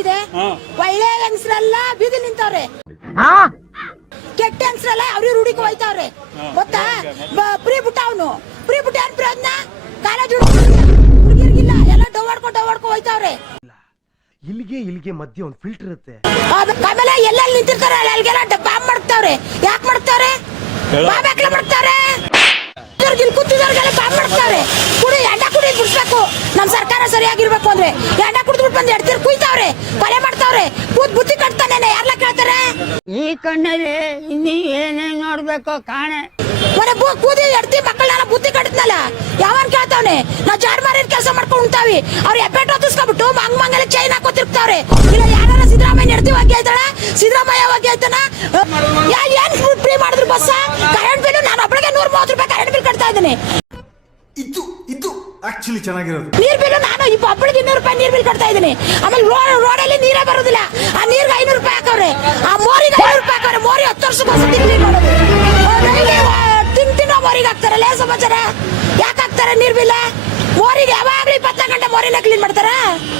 ಏನಾಗಿದೆ? ಒಳ್ಳೆ ಹೆಂಗಸ್ರೆಲ್ಲ ಬೀದಿ ನಿಂತವ್ರೆ, ಕೆಟ್ಟ ಹೆಂಗಸ್ರೆಲ್ಲ ಅವ್ರಿಗೆ ರೂಢಿಗೆ ಹೋಯ್ತಾವ್ರೆ ಗೊತ್ತಾ? ಫ್ರೀ ಬಿಟ್ಟ ಅವನು, ಫ್ರೀ ಬಿಟ್ಟ ಏನ್ ಪ್ರಯೋಜನ? ಕಾಲೇಜ್ ಹುಡುಗಿರ್ಗಿಲ್ಲ, ಎಲ್ಲ ಡವಾಡ್ಕೊ ಹೋಯ್ತಾವ್ರೆ. ಇಲ್ಲಿಗೆ ಮಧ್ಯೆ ಒಂದು ಫಿಲ್ಟರ್ ಇರುತ್ತೆ. ಆಮೇಲೆ ಎಲ್ಲೆಲ್ಲಿ ನಿಂತಿರ್ತಾರೆ ಅಲ್ಲಿಗೆಲ್ಲ ಬಾಂಬ್ ಮಾಡ್ತಾವ್ರೆ. ಯಾಕೆ ಮಾಡ್ತಾವ್ರೆ? ಬಾಂಬ್ ಯಾಕೆ ಮಾಡ್ತಾವ್ರೆ? ಕೂತಿದವ್ರಿಗೆಲ್ಲ ಬಾಂಬ್ ಮಾಡ್ತಾವ್ರೆ. ಎಂಡ ಕುಡಿ ಬಿಡ್ಸ್ಬೇಕು. ನಮ್ ಸರ್ಕಾರ ಸರಿಯಾಗಿರ್ಬೇಕು ಅಂದ್ರೆ ಎಂಡ ಕುಡಿದ್ಬಿಟ್ಟು ಬಂದು ಎಡ್ತೀರ್ ಕುಯ್ತಾವ್ರೆ, ಕೊಲೆ ಮಾಡ್ತಾವ್ರೆ. ಬುದ್ಧಿ ಕಟ್ತಾನೆ ಯಾರ್ಲ ಕೇಳ್ತಾರೆ? ಈ ಕಣ್ಣಲ್ಲಿ ಇನ್ನೀ ಏನೇನ್ ನೋಡ್ಬೇಕು ಕಾಣೆ. ಮನೆ ಕೂದಿ ಎಡ್ತಿ ಮಕ್ಕಳನ್ನ ಬುದ್ಧಿ ಕಟ್ಟಿದ್ನಲ್ಲ ಯಾವನ್ ಕೇಳ್ತಾವ್ನೆ? ನಾವ್ ಜಾರ್ ಮಾರಿ ಕೆಲಸ ಮಾಡ್ಕೊಂಡು ಉಂಟಾವಿ. ಅವ್ರು ಎಬ್ಬೆಟ್ ಹೊತ್ತಿಸ್ಕೊಬಿಟ್ಟು ಮಂಗಲ್ಲ ಚೈನ್ ಹಾಕೋತಿರ್ತಾವ್ರೆ. ಇಲ್ಲ ಯಾರ ಸಿದ್ದರಾಮಯ್ಯ ಎಡ್ತಿ ಹೋಗಿ ಆಯ್ತಾಳ, ಸಿದ್ದರಾಮಯ್ಯ ಹೋಗಿ ಆಯ್ತಾನ. ಏನ್ ಫ್ರೀ ಮಾಡಿದ್ರು ಬಸ್ ಕರೆಂಟ್ ಬಿಲ್? ನಾನು ಒಬ್ಬಳಿಗೆ 130 ರೂಪಾಯಿ ಕರೆಂಟ್ ಬಿಲ್ ಕಟ್ತಾ ಇದ್ದೀನಿ. ಇದು ಆಕ್ಚುಲಿ ಚೆನ್ನಾಗಿರೋದು. ನೀರ್ ಬಿಲ್ ನಾನು ಒಬ್ಬಳಿಗೆ 200 ರೂಪಾಯಿ ನೀರ್ ಬಿಲ್ ಕಟ್ತಾ ಇದ್ದೀನಿ. ಆಮೇಲೆ ರೋಡಲ್ಲಿ ನೀರೇ ಬರೋದಿಲ್ಲ. ಆ ನೀರ್ಗೆ 500 ರೂಪಾಯಿ ಹಾಕವ್ರೆ, ಆ ಮೋರಿಗೆ 500 ರೂಪಾಯಿ ಹಾಕವ್ರೆ. ಮೋರಿ 10 ವರ್ಷಕ್ಕೊಂದ್ಸತಿ ಕ್ಲೀನ್ ಮಾಡೋದು. ತಿನ್ನೋ ಮೋರಿಗೆ ಹಾಕ್ತಾರಲ್ಲ ಸಮಾಚಾರ. ಯಾಕೆ ಹಾಕ್ತಾರೆ ನೀರ್ ಬಿಲ್? ಮೋರಿಗೆ ಯಾವಾಗ್ಲೂ 24 ಗಂಟೆ ಮೋರಿನ ಕ್ಲೀನ್ ಮಾಡ್ತಾರ.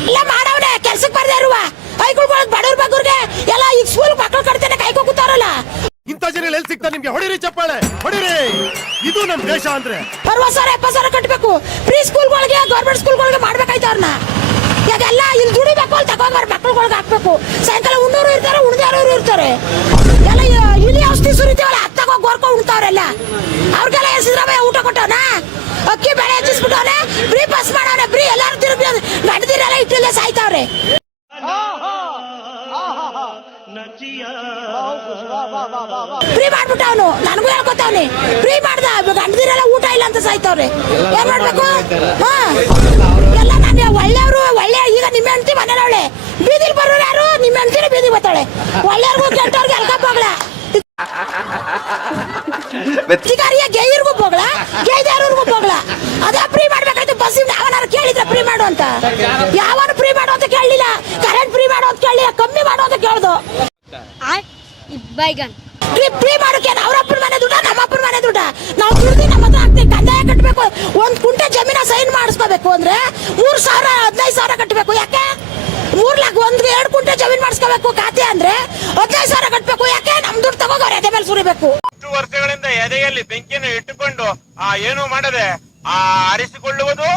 ಎಲ್ಲ ಮಾಡವ್ರೆ ಕೆಲ್ಸಕ್ಕೆ ಬರ್ದೇ ಇರುವ ಕೈಕೊಳ್ಕೊಳಕ್ ಬಡವ್ರ ಬಗ್ಗರ್ಗೆ ಎಲ್ಲ ಈಗ ಸ್ಕೂಲ್ ಮಕ್ಕಳು ಕಟ್ತೇನೆ ಕೈಕೊ ಕೂತಾರಲ್ಲ. ಇಂಥ ಜನ ಎಲ್ಲಿ ಸಿಗ್ತಾರೆ ನಿಮ್ಗೆ? ಹೊಡಿರಿ ಚಪ್ಪಾಳೆ ಹೊಡಿರಿ. ಇದು ನಮ್ ದೇಶ ಅಂದ್ರೆ 60,000 70,000 ಕಟ್ಟಬೇಕು. ಪ್ರೀ ಸ್ಕೂಲ್ಗಳಿಗೆ ಗೌರ್ಮೆಂಟ್ ಸ್ಕೂಲ್ಗಳಿಗೆ ಮಾಡ್ಬೇಕಾಯ್ತು ಅವ್ರನ್ನ. ಯಾಕೆಲ್ಲ ಇಲ್ಲಿ ದುಡಿಬೇಕು ಅಲ್ಲಿ ತಗೊಂಡ್ಬಾರ ಮಕ್ಕಳುಗಳಿಗೆ ಹಾಕ್ಬೇಕು. ಸಾಯಂಕಾಲ ಉಣ್ಣೋರು ಇರ್ತಾರೆ, ಉಣ್ದಾರೋರು ಇರ್ತಾರೆ. ಎಲ್ಲ ಇಲಿ ಔಷಧಿ ಸುರಿತೀವಲ್ಲ ಹತ್ತಾಗೋಗಿ ಗೋರ್ಕೊಂಡು ಉಣ್ತಾವ್ರೆಲ್ಲ. ಅವ್ರಿಗೆಲ್ಲ ಸಿದ್ದರಾಮಯ್ಯ ಊಟ ಕೊಟ್ಟವನ, ಅಕ್ಕಿ ಬೆಳೆ ಹೆಚ್ಚಿಸ್ಬಿಟ್ಟವನೆ, ಫ್ರೀ ಬಸ್ ಮಾಡವನೆ, ಫ್ರೀ ಎಲ್ಲಾರು ತಿರುಗಿ ಗಂಡದಿರೆಲ್ಲ ಇಟ್ಟಲ್ಲೇ ಸಾಯ್ತಾವ್ರೆ. ಫ್ರೀ ಮಾಡ್ಬಿಟ್ಟ ಅವನು, ನನಗೂ ಹೇಳ್ಕೊತಾವ್ನಿ. ಫ್ರೀ ಮಾಡ್ದ ಗಂಡದಿರೆಲ್ಲ ಊಟ ಇಲ್ಲ ಅಂತ ಸಾಯ್ತಾವ್ರೆ. ಏನ್ ಮಾಡ್ಬೇಕು? ಎಲ್ಲ ನಾನು ಒಳ್ಳೆಯವರು ಒಳ್ಳೆ. ಈಗ ನಿಮ್ಮ ಹೆಂಡತಿ ಮನೇಲಿ ಅವಳೆ, ಬೀದಿಲ್ ಬರೋರು ಯಾರು? ನಿಮ್ಮ ಹೆಂಡತಿನ ಬೀದಿಗೆ ಬರ್ತಾಳೆ. ಒಳ್ಳೆಯವ್ರಿಗೂ ಕೆಟ್ಟವ್ರಿಗೆ ಎಲ್ಕಪ್ಪ ಹೋಗ್ಲ, ಅಧಿಕಾರಿಯ ಗೇಯರ್ಗೂ ಹೋಗ್ಲ, ಗೇಯ್ದಾರವ್ರಿಗೂ ಹೋಗ್ಲ. ಅದೇ ಫ್ರೀ ಮಾಡ್ಬೇಕಾಯ್ತು. ಬಸ್ ಯಾವನಾರು ಕೇಳಿದ್ರೆ ಫ್ರೀ ಮಾಡು ಅಂತ, ಯಾವನು ಫ್ರೀ ಮಾಡು ಅಂತ ಕೇಳಲಿಲ್ಲ. ಕರೆಂಟ್ ಫ್ರೀ ಮಾಡು ಅಂತ ಕೇಳಲಿಲ್ಲ, ಕಮ್ಮಿ ಮಾಡು ಅಂತ ಕೇಳ್ದು. ಫ್ರೀ ಮಾಡೋಕೆ ಅವ್ರಪ್ಪನ ಮನೆ ದುಡ್ಡ, ನಮ್ಮಪ್ಪನ ಮನೆ ದುಡ್ಡ. ನಾವು ದುಡ್ದು ನಮ್ಮ ಹತ್ರ ಆಗ್ತೀವಿ. ಕಂದಾಯ ಕಟ್ಟಬೇಕು. 1 ಕುಂಟೆ ಜಮೀನ ಸೈನ್ ಮಾಡಿಸ್ಕೋಬೇಕು ಅಂದ್ರೆ 3,000 15,000 ಕಟ್ಟಬೇಕು. ಯಾಕೆ? 3 ಲಕ್ಷ 1-2 ಕುಂಟೆ ಜಮೀನ್ ಮಾಡಿಸ್ಕೋಬೇಕು ಖಾತೆ ಅಂದ್ರೆ 15,000 ಕಟ್ಟಬೇಕು. ಯಾಕೆ? ನಮ್ ದುಡ್ಡು ತಗೋಗೋರು ಎದೆ ಮೇಲೆ ಸುರಿಬೇಕು. ಇಷ್ಟು ವರ್ಷಗಳಿಂದ ಎದೆಯಲ್ಲಿ ಬೆಂಕಿಯನ್ನು ಇಟ್ಟುಕೊಂಡು ಏನು ಮಾಡದೆ ಆರಿಸಿಕೊಳ್ಳುವುದು